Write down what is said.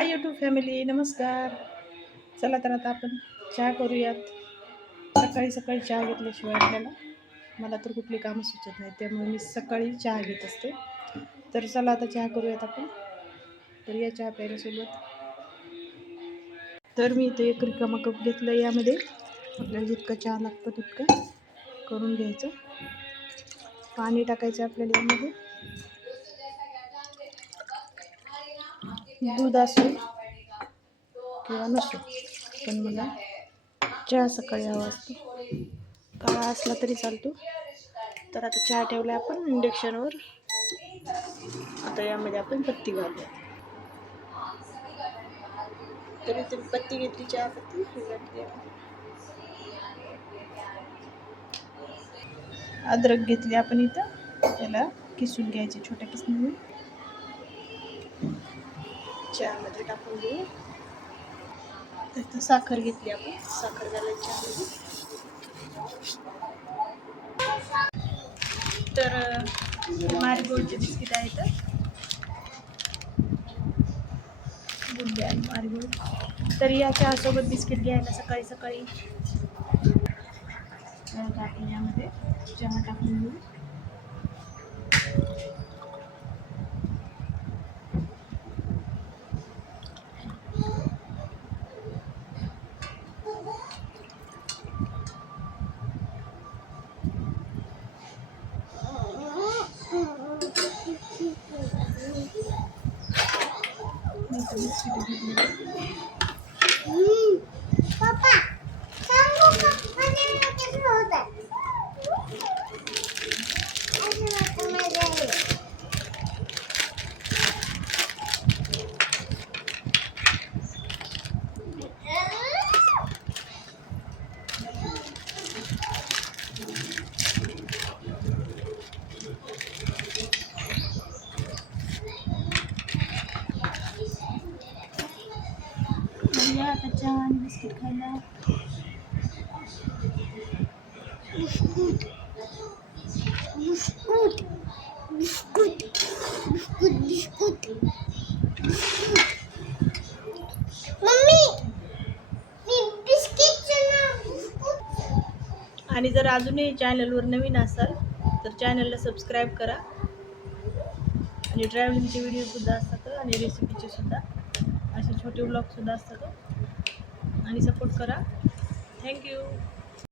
Hi YouTube family, नमस्कार. चला तर आता आपण चहा करूयात. सकाळी सकाळी चहा घेतल्याशिवाय मला तर कुठली कामं सुचत नाही, त्यामुळे मी सकाळी चहा घेत असते. तर चला आता चहा करूयात आपण. तर या चहा प्यायला सोबत. तर मी इथे एक रिकामा कप घेतलं. यामध्ये आपल्याला जितका चहा लागतो तितकं करून घ्यायचं. पाणी टाकायचं आपल्याला. यामध्ये दूध असो किंवा नसो, पण मला चहा सकाळी हवा असतो. काळा असला तरी चालतो. तर आता चहा ठेवला आपण इंडक्शनवर. आता यामध्ये आपण पत्ती घालूया. तरी तुम्ही पत्ती घेतली, चहा पत्ती घातली. अद्रक घेतली आपण इथं, त्याला किसून घ्यायचे छोट्या किसणीने. चहामध्ये टाकून घेऊ. तर साखर घेतली आपण, साखर घालायची चहामध्ये. तर मारीगोल्डचे बिस्किट आहेत, गुड आणि मारीगोल्ड. तर या चहासोबत बिस्किट घ्यायला सकाळी सकाळी. आपण यामध्ये चहा टाकून घेऊ. आता चहा आणि बिस्किट खायला. Biscuit biscuit biscuit biscuit biscuit. Mummy, आणि जर अजूनही चॅनलवर नवीन असाल तर चॅनलला सबस्क्राईब करा. आणि ट्रॅव्हलिंगचे व्हिडिओसुद्धा असतात, आणि रेसिपीचे सुद्धा, असे छोटे व्लॉगसुद्धा असतात. आणि सपोर्ट करा. थँक्यू.